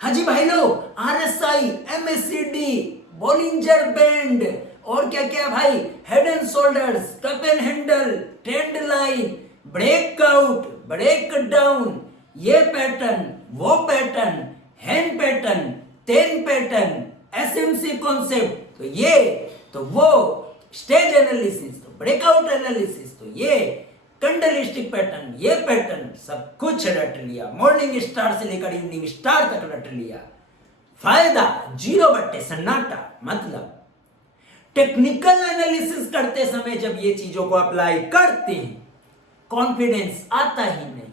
हाँ जी भाई लोग, आरएसआई, एमएससीडी, बोलिंजर बैंड और क्या क्या भाई, head and shoulders, cup and handle, trend line, breakout, break down, ये पैटर्न, वो pattern, hand pattern, ten pattern, SMC concept, तो ये तो वो, स्टेज एनालिसिस, तो ब्रेकआउट एनालिसिस, तो ये कंडलिस्टिक पैटर्न, ये पैटर्न सब कुछ रट लिया। मॉर्निंग स्टार से लेकर इवनिंग स्टार तक रट लिया। फायदा 0 सन्नाटा। मतलब टेक्निकल एनालिसिस करते समय जब ये चीजों को अप्लाई करते हैं, कॉन्फिडेंस आता ही नहीं,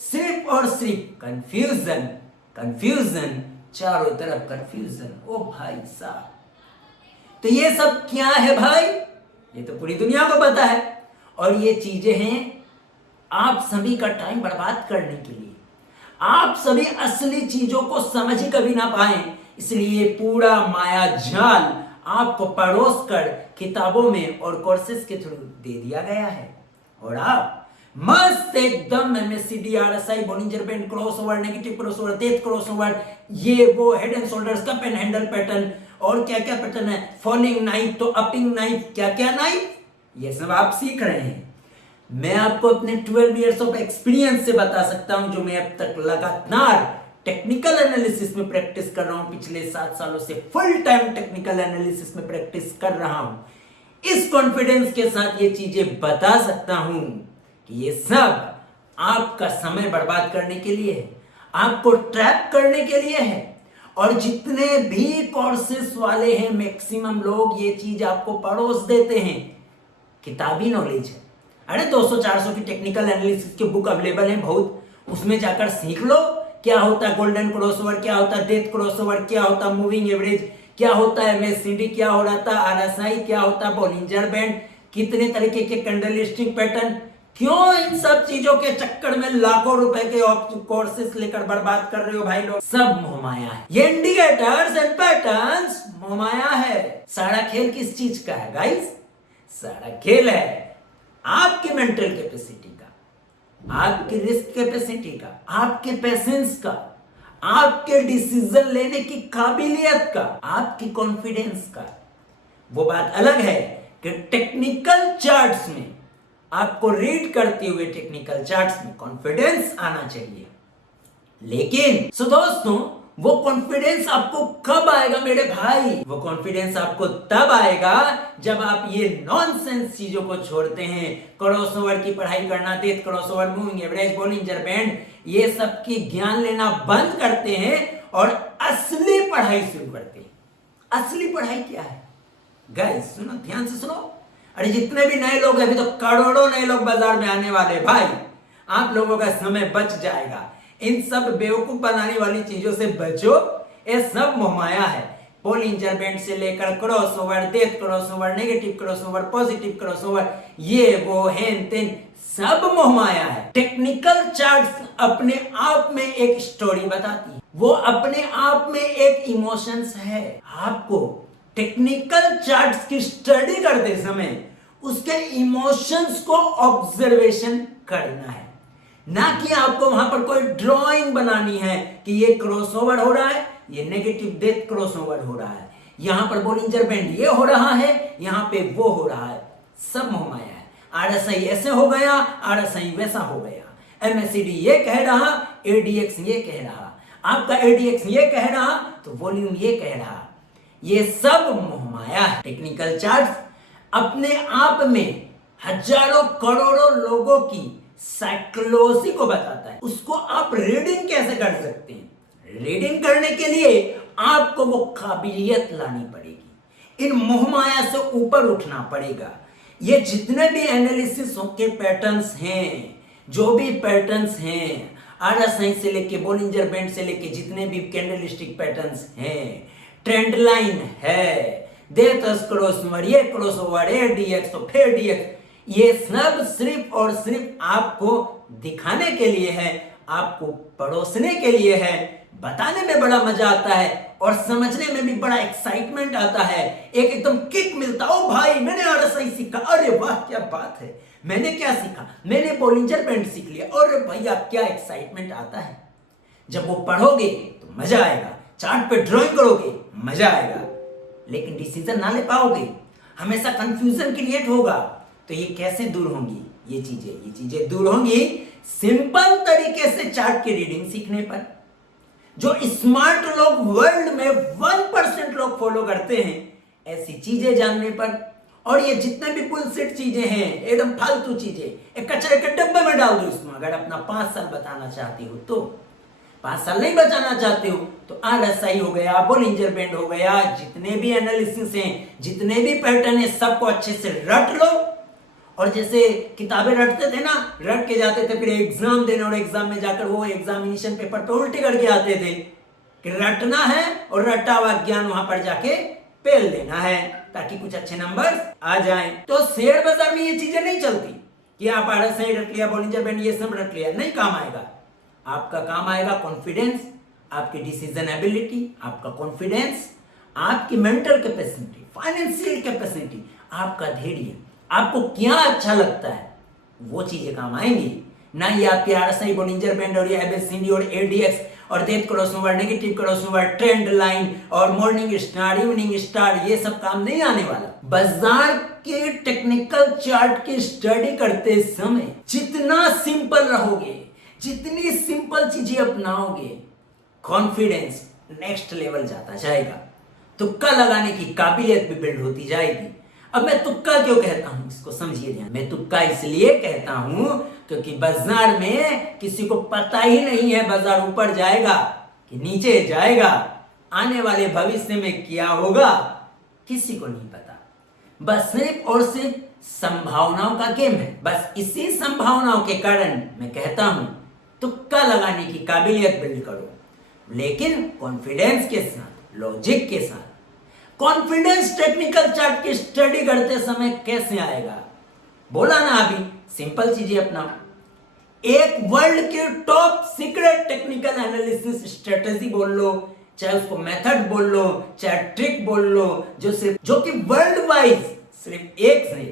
सिर्फ और सिर्फ कंफ्यूजन, कंफ्यूजन, चारों तरफ कंफ्यूजन। ओ भाई साहब, तो ये सब क्या है भाई? ये तो पूरी दुनिया को पता है, और ये चीजें हैं आप सभी का टाइम बर्बाद करने के लिए। आप सभी असली चीजों को समझ ही कभी ना पाए, इसलिए पूरा माया जाल आपको परोस कर किताबों में और कोर्सेज के थ्रू दे दिया गया है, और आप मस्त एकदम MSCD, RSI, Bollinger band, crossover, negative crossover, death crossover, ये वो, head and shoulders, cup and handle pattern, और क्या क्या पैटर्न है, फॉलिंग नाइफ तो अपिंग नाइफ, क्या क्या नाइफ, ये सब आप सीख रहे हैं। मैं आपको अपने 12 इयर्स ऑफ एक्सपीरियंस से बता सकता हूं, जो मैं अब तक लगातार टेक्निकल एनालिसिस में प्रैक्टिस कर रहा हूं। पिछले 7 सालों से फुल टाइम टेक्निकल एनालिसिस में प्रैक्टिस कर रहा हूं। इस कॉन्फिडेंस के साथ ये चीजें बता सकता हूं कि ये सब आपका समय बर्बाद करने के लिए है, आपको ट्रैप करने के लिए है। और जितने भी कोर्सेस वाले हैं, मैक्सिमम लोग ये चीज आपको परोस देते हैं, किताबी नॉलेज है। अरे 200-400 की टेक्निकल एनालिसिस की बुक अवेलेबल है बहुत, उसमें जाकर सीख लो क्या होता है गोल्डन क्रॉसओवर, क्या होता है डेथ क्रॉसओवर, क्या होता है मूविंग एवरेज, क्या होता है एमएससीडी, क्या हो रहा था आरएसआई, क्या होता है बोलिंजर बैंड, कितने तरीके के कैंडलस्टिक पैटर्न। क्यों इन सब चीजों के चक्कर में लाखों रुपए के कोर्सेस लेकर बर्बाद कर रहे हो भाई लोग? सब मोहमाया है, ये इंडिकेटर्स एंड पैटर्न्स मोहमाया है। सारा खेल किस चीज का है गाइस? सारा खेल है आपकी मेंटल कैपेसिटी का, आपकी रिस्क कैपेसिटी का, आपके पेशेंस का, आपके डिसीजन लेने की काबिलियत का, आपकी कॉन्फिडेंस का। वो बात अलग है कि टेक्निकल चार्ट्स में आपको रीड करते हुए टेक्निकल चार्ट्स में कॉन्फिडेंस आना चाहिए, लेकिन दोस्तों वो कॉन्फिडेंस आपको कब आएगा मेरे भाई? वो कॉन्फिडेंस आपको तब आएगा जब आप ये नॉनसेंस चीजों को छोड़ते हैं। क्रॉसओवर की पढ़ाई करना, death crossover, moving average, Bollinger band, ये सब की ज्ञान लेना बंद करते हैं और असली पढ़ाई शुरू करते हैं। असली पढ़ाई क्या है गाइस? सुनो, ध्यान से सुनो। अरे जितने भी नए लोग हैं, अभी तो करोड़ों नए लोग बाजार में आने वाले भाई, आप लोगों का समय बच जाएगा। इन सब बेवकूफ बनाने वाली चीजों से बचो, ये सब मोहमाया है। बोलिंजर बैंड से लेकर crossover, death crossover, negative crossover, positive crossover, ये वो हैन तेन, सब मोहमाया है। टेक्निकल चार्ट्स अपने आप में एक स्टोरी बताती है, वो अपने आप में एक इमोशंस है। आपको टेक्निकल चार्ट्स की स्टडी करते समय उसके इमोशंस को ऑब्जर्वेशन करना है, ना कि आपको वहां पर कोई ड्राइंग बनानी है कि ये क्रॉसओवर हो रहा है, ये नेगेटिव डेथ क्रॉसओवर हो रहा है, यहां पर बोलिंजर बैंड ये हो रहा है, यहां पे वो हो रहा है। सब मोहमाया है। आरएसआई ऐसे हो गया, आरएसआई वैसा हो गया, एमएससीडी ये कह रहा, एडीएक्स ये कह रहा, आपका एडीएक्स ये कह रहा तो वॉल्यूम ये कह रहा। ये सब मोहमाया है। टेक्निकल चार्ट्स अपने आप में हजारों करोड़ों लोगों की साइकोलॉजी को बताता है। उसको आप रीडिंग कैसे कर सकते हैं? रीडिंग करने के लिए आपको वो काबिलियत लानी पड़ेगी, इन मोहमाया से ऊपर उठना पड़ेगा। ये जितने भी एनालिसिस के पैटर्न्स हैं, जो भी पैटर्न्स हैं, आरएसआई से लेके बोलिंजर बैंड से लेके जितने भी कैंडलस्टिक पैटर्न्स हैं, ट्रेंड लाइन है, डेथ क्रॉसओवर, ये क्रॉसओवर, एडीएक्स तो फिर डीएक्स, ये सब सिर्फ और सिर्फ आपको दिखाने के लिए है, आपको परोसने के लिए है। बताने में बड़ा मजा आता है और समझने में भी बड़ा एक्साइटमेंट आता है, एक एकदम किक मिलता। ओ भाई मैंने आरएसआई सीखा, अरे वाह क्या बात है, मैंने क्या सीखा, मैंने बोलिंजर बैंड सीख लिया, अरे भैया क्या एक्साइटमेंट आता है। जब वो पढ़ोगे तो मजा आएगा, चार्ट पे ड्राइंग करोगे मजा आएगा, लेकिन डिसीजन ना ले पाओगे, हमेशा कंफ्यूजन क्रिएट होगा। तो ये कैसे दूर होंगी? ये चीजें दूर होंगी सिंपल तरीके से चार्ट की रीडिंग सीखने पर। जो स्मार्ट लोग वर्ल्ड में 1% लोग फॉलो करते हैं, ऐसी चीजें जानने पर। और ये जितने भी बुलशिट चीजें हैं, एकदम फालतू चीजें, एक कचरे के डब्बे में डाल दो इसमें। अगर अपना 5 साल बताना चाहती हो तो 5 साल नहीं बचाना चाहते हो तो RSI हो गया, बोलिंजर बैंड हो गया, जितने भी एनालिसिस हैं, जितने भी पैटर्न है, सबको अच्छे से रट लो। और जैसे किताबें रटते थे ना, रट के जाते थे, फिर एग्जाम देने और एग्जाम में जाकर वो एग्जामिनेशन पेपर पे उल्टे करके आते थे कि रटना है और रटा हुआ ज्ञान वहां पर जाके पेल देना है ताकि कुछ अच्छे नंबर आ जाएं। तो शेयर बाजार में ये चीजें नहीं चलती कि आप RSI रट लिया, बोलिंजर बैंड ये सब रट लिया, नहीं काम आएगा। आपका काम आएगा कॉन्फिडेंस, आपकी डिसीजन एबिलिटी, आपका कॉन्फिडेंस, आपकी मेंटल कैपेसिटी, फाइनेंशियल कैपेसिटी, आपका धैर्य, आपको क्या अच्छा लगता है, वो चीजें काम आएंगी। ना ये आपके RSI, बोलिंजर बैंड और ये ABCD और ADX और death cross over, negative cross over, trend line और मॉर्निंग स्टार, इवनिंग स्टार, ये सब काम नहीं आने वाला। बाजार के टेक्निकल चार्ट की स्टडी करते समय जितना सिंपल रहोगे, जितनी सिंपल चीजें अपनाओगे, कॉन्फिडेंस नेक्स्ट लेवल जाता जाएगा, तुक्का लगाने की काबिलियत भी बिल्ड होती जाएगी। अब मैं तुक्का क्यों कहता हूं, इसको समझिए ध्यान। मैं तुक्का इसलिए कहता हूं क्योंकि बाजार में किसी को पता ही नहीं है बाजार ऊपर जाएगा कि नीचे जाएगा, आने वाले भविष्य में क्या होगा किसी को नहीं पता। बस सिर्फ और सिर्फ संभावनाओं का गेम है। बस इसी संभावनाओं के कारण मैं कहता हूं तुक्का लगाने की काबिलियत बिल्ड करो, लेकिन कॉन्फिडेंस के साथ, लॉजिक के साथ। कॉन्फिडेंस टेक्निकल चार्ट की स्टडी करते समय कैसे आएगा? बोला ना अभी, सिंपल चीजें अपनाओ। एक वर्ल्ड के top secret technical analysis strategy बोल लो, चाहे उसको मेथड बोल लो, चाहे ट्रिक बोल लो, जो कि वर्ल्ड वाइज सिर्फ 1 से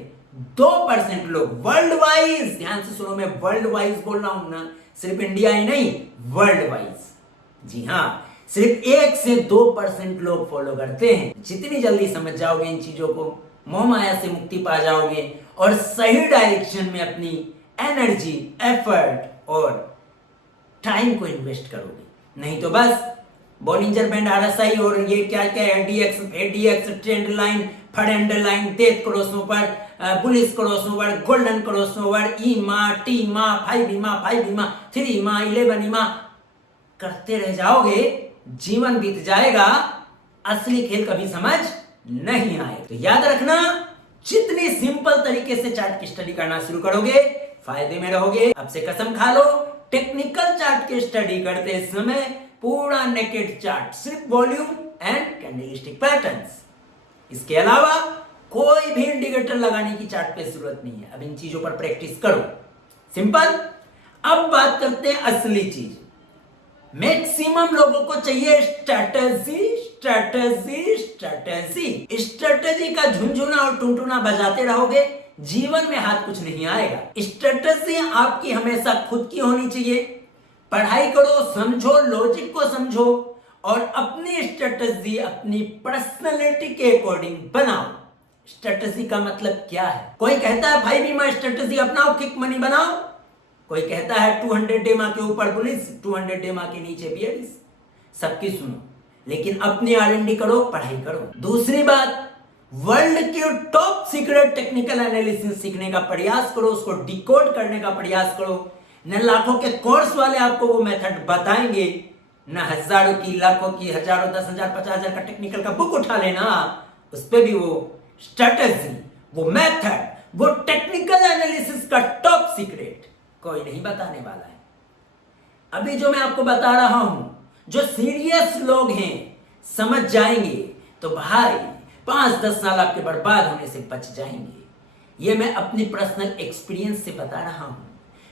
2% लोग, वर्ल्ड वाइज, ध्यान से सुनो, मैं वर्ल्ड वाइज बोल रहा हूं ना, सिर्फ इंडिया ही नहीं, वर्ल्ड वाइज। जी हां, सिर्फ 1 से 2% लोग फॉलो करते हैं। जितनी जल्दी समझ जाओगे इन चीजों को, मोह माया से मुक्ति पा जाओगे और सही डायरेक्शन में अपनी एनर्जी, एफर्ट और टाइम को इन्वेस्ट करोगे। नहीं तो बस बोलिंजर बैंड, RSI और ये क्या क्या ADX, trend line, friend line, death cross over, bullish cross over, golden cross over, EMA, TMA, 5EMA, 5EMA, 3EMA, 11EMA करते रह जाओगे, जीवन बीत जाएगा, असली खेल कभी समझ नहीं आए। तो याद रखना, जितनी सिंपल तरीके से चार्ट की स्टडी करना शुरू करोगे, फायदे में रहोगे। अब से कसम खा लो, टेक्निकल चार्ट की स्टडी करते समय पूरा नेकेड चार्ट, सिर्फ वॉल्यूम एंड कैंडलस्टिक पैटर्न्स, इसके अलावा कोई भी इंडिकेटर लगाने की चार्ट पे जरूरत नहीं है। अब इन चीजों पर प्रैक्टिस करो, सिंपल। अब बात करते हैं असली चीज। मैक्सिमम लोगों को चाहिए स्ट्रैटेजी, स्ट्रैटेजी, स्ट्रैटेजी। स्ट्रैटेजी का झुनझुना और टुनटुना बजाते रहोगे, जीवन में हाथ कुछ नहीं आएगा। स्ट्रैटेजी आपकी हमेशा खुद की होनी चाहिए। पढ़ाई करो, समझो, लॉजिक को समझो और अपनी स्ट्रैटेजी अपनी पर्सनैलिटी के अकॉर्डिंग बनाओ। स्ट्रैटेजी का मतलब क्या है? कोई कहता है 5EMA स्ट्रैटेजी अपनाओ, क्विक मनी बनाओ। कोई कहता है 200 EMA के ऊपर बुलिश, 200 EMA के नीचे बियरिश। सबकी सुनो, लेकिन अपनी R&D करो, पढ़ाई करो। दूसरी बात, वर्ल्ड के टॉप सीक्रेट टेक्निकल एनालिसिस सीखने का प्रयास करो, उसको डिकोड करने का प्रयास करो। न लाखों के कोर्स वाले आपको वो मेथड बताएंगे, न हजारों की, लाखों की, हजारों, 10,000, 50,000 का टेक्निकल का बुक उठा लेना, उस पर भी वो स्ट्रेटेजी, वो मेथड, वो टेक्निकल एनालिसिस का टॉप सीक्रेट कोई नहीं बताने वाला है। अभी जो मैं आपको बता रहा हूं, जो सीरियस लोग हैं समझ जाएंगे तो भाई 5-10 साल आपके बर्बाद होने से बच जाएंगे। ये मैं अपनी पर्सनल एक्सपीरियंस से बता रहा हूं।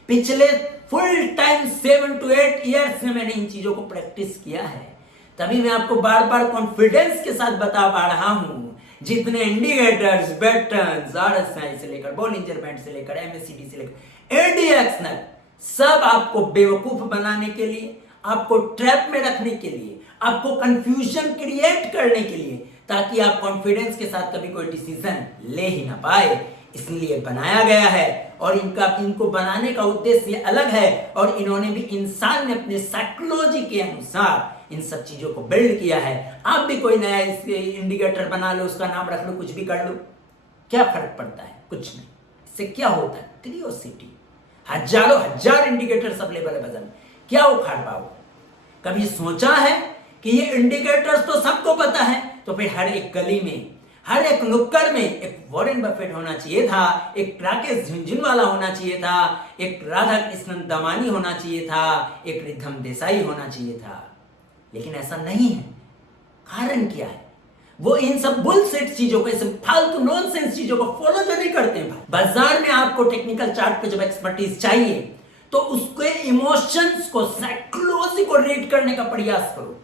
पिछले फुल टाइम 7 to 8 ईयर्स से मैंने इन चीजों को प्रैक्टिस किया है, तभी मैं आपको बार बार कॉन्फिडेंस के साथ बता पा रहा हूं। जितने इंडिकेटर्स, पैटर्न्स, RSI से लेकर बोलिंजर बैंड से लेकर MACD से लेकर ADX तक, सब आपको बेवकूफ बनाने के लिए, आपको ट्रैप में रखने के लिए, आपको कंफ्यूजन क्रिएट करने के लिए, ताकि आप कॉन्फिडेंस के साथ कभी कोई डिसीजन ले ही ना पाए। इसलिए बनाया गया है और इनको बनाने का उद्देश्य अलग है और इन्होंने भी इंसान ने अपने साइकोलॉजी के अनुसार इन सब चीजों को बिल्ड किया है। आप भी कोई नया इंडिकेटर बना लो, उसका नाम रख लो, कुछ भी कर लो, क्या फर्क पड़ता है? कुछ नहीं। इससे क्या होता है? क्यूरियोसिटी। हजारों हजार इंडिकेटर्स अवेलेबल है बाजार में, क्या उखाड़ पाओगे? कभी सोचा है कि ये इंडिकेटर्स तो सबको पता है, तो फिर हर एक गली में, हर एक नुक्कड़ में एक वॉरेन बफेट होना चाहिए था, एक राकेश झुनझुनवाला होना चाहिए था, एक राधा कृष्णन दमानी होना चाहिए था, एक रिद्धम देसाई होना चाहिए था। लेकिन ऐसा नहीं है। कारण क्या है? वो इन सब बुलशिट चीजों को, इस फालतू नॉनसेंस चीजों को फॉलो जो नहीं करते हैं। भाई बाजार में आपको टेक्निकल चार्ट पे जब एक्सपर्टीज चाहिए तो उसके इमोशंस को, साइकोलॉजी को रीड करने का प्रयास करो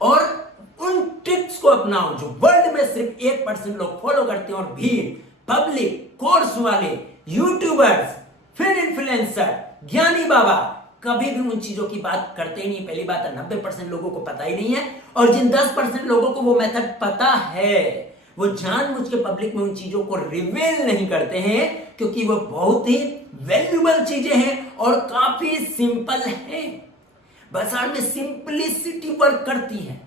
और उन ट्रिक्स को अपनाओ जो वर्ल्ड में सिर्फ 1% लोग फॉलो करते हैं। और भीड़, पब्लिक, कोर्स वाले, यूट्यूबर्स, फिर इन्फ्लुएंसर, ज्ञानी बाबा कभी भी उन चीजों की बात करते ही नहीं। पहली बात है 90% लोगों को पता ही नहीं है, और जिन 10% लोगों को वो मेथड पता है वो जानबूझ के पब्लिक में उन चीजों को रिवील नहीं करते हैं, क्योंकि वो बहुत ही वैल्यूबल चीजें हैं और काफी सिंपल हैं। बाजार में सिंपलिसिटी वर्क करती है,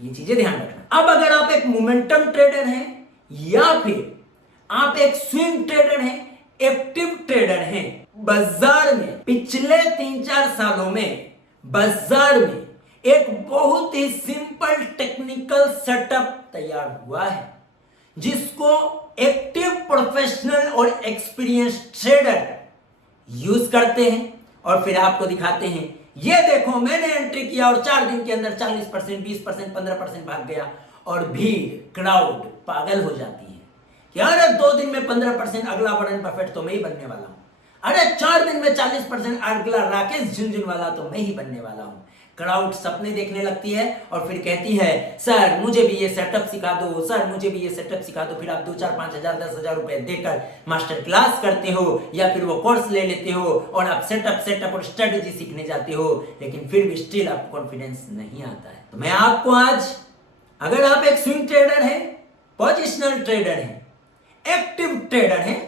ये चीजें ध्यान रखना। अब अगर आप एक मोमेंटम ट्रेडर हैं या फिर आप एक स्विंग ट्रेडर हैं, एक्टिव ट्रेडर हैं, बाजार में पिछले 3-4 सालों में बाजार में एक बहुत ही सिंपल टेक्निकल सेटअप तैयार हुआ है जिसको एक्टिव, प्रोफेशनल और एक्सपीरियंस ट्रेडर यूज करते हैं और फिर आपको दिखाते हैं, ये देखो मैंने एंट्री किया और 4 दिन के अंदर 40%, 20%, 15% भाग गया। और भीड़, क्राउड पागल हो जाती है कि अरे 2 दिन में 15%, अगला वॉरेन बफेट तो मैं ही बनने वाला हूं। अरे 4 दिन में 40%, अगला राकेश झुनझुनवाला तो मैं ही बनने वाला हूं। क्राउड सपने देखने लगती है और फिर कहती है, सर मुझे भी ये सेटअप सिखा दो, सर मुझे भी ये सेटअप सिखा दो। फिर आप 2, 4, 5 हजार, 10 हजार रुपए देकर मास्टर क्लास करते हो या फिर वो कोर्स ले लेते हो और आप सेटअप और स्ट्रेटेजी सीखने जाते हो, लेकिन फिर भी स्टिल आपको कॉन्फिडेंस नहीं आता है। तो मैं आपको आज, अगर आप एक स्विंग ट्रेडर हैं, पोजिशनल ट्रेडर हैं, एक्टिव ट्रेडर हैं,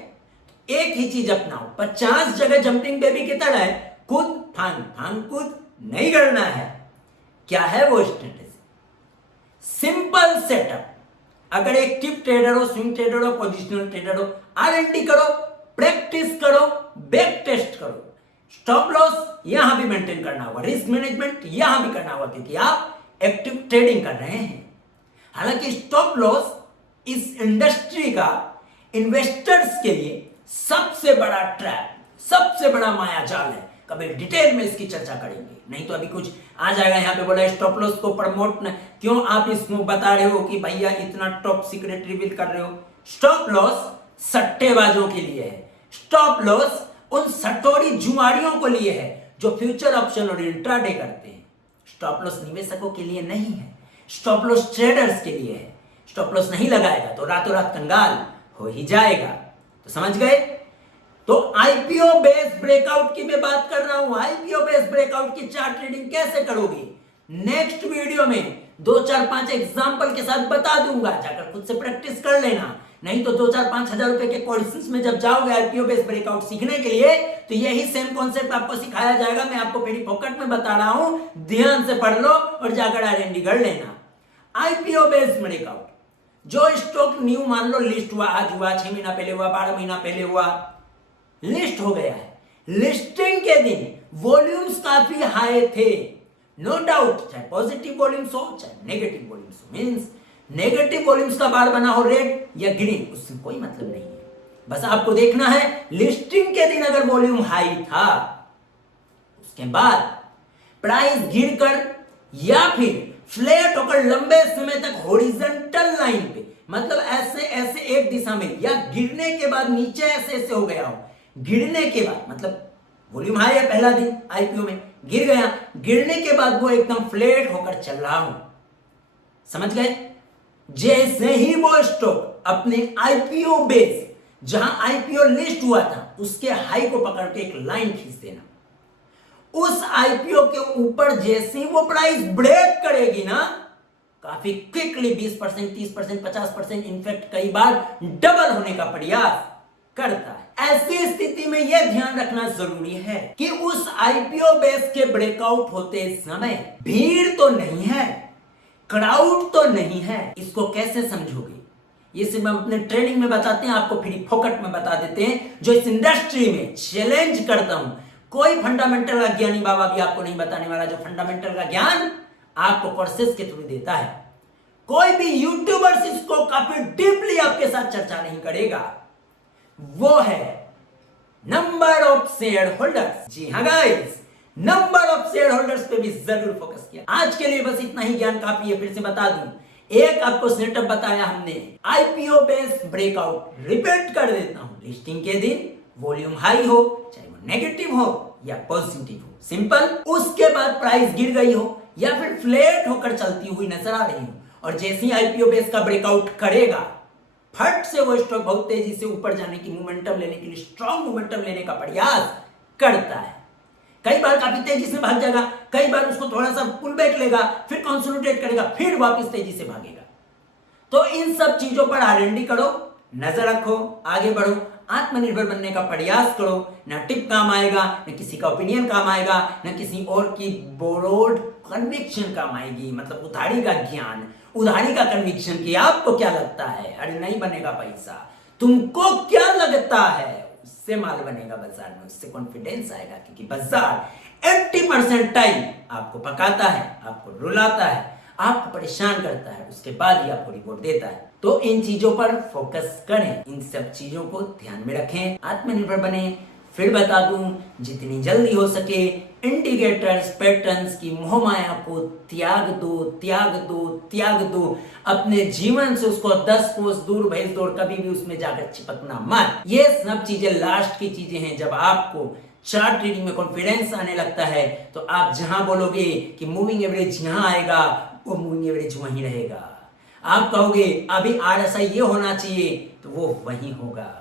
एक ही चीज अपनाओ। 50 जगह जंपिंग बेबी की तरह है, कूद फांग कूद नहीं करना है। क्या है वो स्ट्रेटेजी? Simple setup. अगर एक्टिव ट्रेडर हो, स्विंग ट्रेडर हो, पोजिशनल ट्रेडर हो, R&D करो, प्रैक्टिस करो, बैक टेस्ट करो। स्टॉप लॉस यहां भी मेंटेन करना होगा, रिस्क मैनेजमेंट यहां भी करना होगा, क्योंकि आप एक्टिव ट्रेडिंग कर रहे हैं। हालांकि स्टॉप लॉस इस इंडस्ट्री का इन्वेस्टर्स के लिए सबसे बड़ा ट्रैप, सबसे बड़ा मायाजाल है। कभी डिटेल में इसकी चर्चा करेंगे, नहीं तो अभी कुछ आ जाएगा यहाँ पे बोला स्टॉप लॉस को प्रमोट न, क्यों आप इसको बता रहे हो कि भैया इतना टॉप सीक्रेट रिवील कर रहे हो? स्टॉप लॉस सट्टेबाजों के लिए है। स्टॉप लॉस उन सटोरी जुआरियों को लिए है जो फ्यूचर ऑप्शन और इंट्राडे करते हैं। स्टॉप लॉस निवेशकों के लिए नहीं है, स्टॉप लॉस ट्रेडर्स के लिए है। स्टॉप लॉस नहीं लगाएगा तो रातों रात कंगाल हो ही जाएगा। तो समझ गए? तो आईपीओ बेस ब्रेकआउट की मैं बात कर रहा हूं। आईपीओ बेस ब्रेकआउट की चार्ट ट्रेडिंग कैसे करोगे, नेक्स्ट वीडियो में 2, 4, 5 एग्जांपल के साथ बता दूंगा, जाकर खुद से प्रैक्टिस कर लेना। नहीं तो 2, 4, 5 हजार रुपए के कोर्सेज में जब जाओगे आईपीओ बेस ब्रेकआउट सीखने के लिए, तो यही सेम कॉन्सेप्ट आपको सिखाया जाएगा। मैं आपको फ्री पॉकेट में बता रहा हूं, ध्यान से पढ़ लो और जाकर R&D कर लेना। आईपीओ बेस ब्रेकआउट, जो स्टॉक न्यू मान लो लिस्ट हुआ, आज हुआ, 6 महीना पहले हुआ, 12 महीना पहले हुआ, लिस्ट हो गया है। लिस्टिंग के दिन वॉल्यूम्स काफी हाई थे, नो डाउट, चाहे पॉजिटिव वॉल्यूम्स हो चाहे नेगेटिव वॉल्यूम्स हो। मींस नेगेटिव वॉल्यूम्स का बार बना हो रेड या ग्रीन, उससे कोई मतलब नहीं है। बस आपको देखना है लिस्टिंग के दिन अगर वॉल्यूम हाई था, उसके बाद प्राइस गिरकर या फिर फ्लैट होकर लंबे समय तक हॉरिजॉन्टल लाइन पे, मतलब ऐसे ऐसे एक दिशा में, या गिरने के बाद नीचे ऐसे ऐसे हो गया हो, गिरने के बाद मतलब वॉल्यूम हाई है पहला दिन आईपीओ में, गिर गया, गिरने के बाद वो एकदम फ्लैट होकर चल रहा हो। समझ गए? जैसे ही वो स्टॉक अपने आईपीओ बेस, जहां आईपीओ लिस्ट हुआ था, उसके हाई को पकड़ के एक लाइन खींच देना, उस आईपीओ के ऊपर जैसे ही वो प्राइस ब्रेक करेगी ना, काफी क्विकली 20%, 30%, 50%, इनफैक्ट कई बार डबल होने का प्रयास करता है। ऐसी स्थिति में यह ध्यान रखना जरूरी है कि उस आईपीओ बेस के ब्रेकआउट होते समय भीड़ तो नहीं है, क्राउड तो नहीं है। इसको कैसे समझोगे? ये सिर्फ हम अपने ट्रेनिंग में बताते हैं, आपको फ्री फोकट में बता देते हैं, जो इस इंडस्ट्री में चैलेंज करता हूं। कोई फंडामेंटल का ज्ञानी बाबा भी आपको नहीं बताने वाला, जो फंडामेंटल का ज्ञान आपको कोर्सेज के थ्रू देता है। कोई भी यूट्यूबर्स इसको काफी डीपली आपके साथ चर्चा नहीं करेगा। वो है नंबर ऑफ शेयर होल्डर्स। जी हाँ guys, number of share holders पे भी जरूर फोकस किया। आज के लिए बस इतना ही ज्ञान काफी है। फिर से बता दूं, एक आपको सेटअप बताया हमने, आईपीओ बेस ब्रेकआउट। रिपीट कर देता हूं, लिस्टिंग के दिन वॉल्यूम हाई हो, चाहे वो नेगेटिव हो या पॉजिटिव हो, सिंपल। उसके बाद प्राइस गिर गई हो या फिर फ्लैट होकर चलती हुई नजर आ रही हो, और जैसे ही आईपीओ बेस का ब्रेकआउट करेगा, फट से वो स्टॉक बहुत तेजी से ऊपर जाने की मोमेंटम लेने के लिए, स्ट्रॉन्ग मोमेंटम लेने का प्रयास करता है। कई बार काफी तेजी से भाग जाएगा, कई बार उसको थोड़ा सा पुल बैक लेगा, फिर कंसोलिडेट करेगा, फिर वापस तेजी से भागेगा। तो इन सब चीजों पर आरएनडी करो, नजर रखो, आगे बढ़ो, आत्मनिर्भर बनने का प्रयास करो। ना टिप काम आएगा, ना किसी का ओपिनियन काम आएगा, ना किसी और की बोरोड कन्विक्शन काम आएगी, मतलब उधारी का ज्ञान, उधारी का कन्विक्शन कि आपको क्या लगता है, अरे नहीं बनेगा पैसा, तुमको क्या लगता है, उससे माल बनेगा बाजार में, उससे कॉन्फिडेंस आएगा। क्योंकि बाजार 80% टाइम आपको पकाता है, आपको रुलाता है, आपको परेशान करता है, उसके बाद ही आपको रिवॉर्ड देता है। तो इन चीजों पर फोकस करें, इन सब चीजों को ध्यान में रखें, आत्मनिर्भर बने। फिर बता दूं, जितनी जल्दी हो सके इंडिकेटर्स, पैटर्न्स की मोहमाया को त्याग दो, त्याग दो, त्याग दो। अपने जीवन से उसको 10 कोस दूर भेज दो, और कभी भी उसमें जाकर चिपकना मत। ये सब चीजें लास्ट की चीजें हैं। जब आपको चार्ट रीडिंग में कॉन्फिडेंस आने लगता है, तो आप जहां बोलोगे कि मूविंग एवरेज यहां आएगा, वो मूविंग एवरेज वहीं रहेगा। आप कहोगे अभी आरएसआई ये होना चाहिए, तो वो वहीं होगा।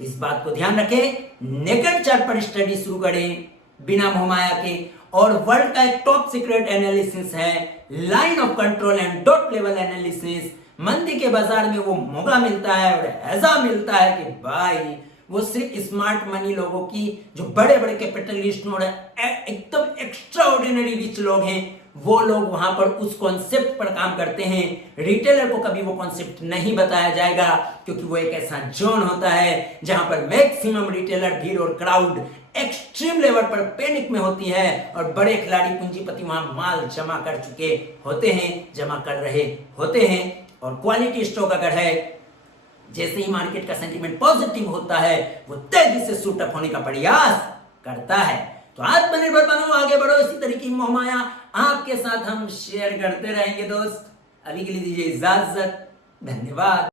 तो इस बात को ध्यान रखें, नेकेड चार्ट पर स्टडी शुरू करें बिना मोहमाया के। और वर्ल्ड का एक टॉप सीक्रेट एनालिसिस है line of control and dot level analysis. मंदी के बाजार में वो मौका मिलता है और ऐसा मिलता है कि भाई वो सिर्फ स्मार्ट मनी लोगों की, जो बड़े बड़े कैपिटलिस्ट और एकदम एक्स्ट्रा ऑर्डिनरी रिच लोग हैं, वो लोग वहां पर उस कॉन्सेप्ट पर काम करते हैं। रिटेलर को कभी वो कॉन्सेप्ट नहीं बताया जाएगा, क्योंकि वो एक ऐसा जोन होता है जहां पर मैक्सिमम रिटेलर भीड़ और क्राउड एक्सट्रीम लेवल पर पैनिक में होती है, और बड़े खिलाड़ी पूंजीपति वहां माल जमा कर चुके होते हैं, जमा कर रहे होते हैं। और क्वालिटी स्टॉक अगर है, जैसे ही मार्केट का सेंटीमेंट पॉजिटिव होता है, वो तेजी से शूट अप होने का प्रयास करता है। तो आत्मनिर्भर बनो, आगे बढ़ो। इसी तरीके की मोहमाया आपके साथ हम शेयर करते रहेंगे दोस्त। अभी के लिए दीजिए इजाजत, धन्यवाद।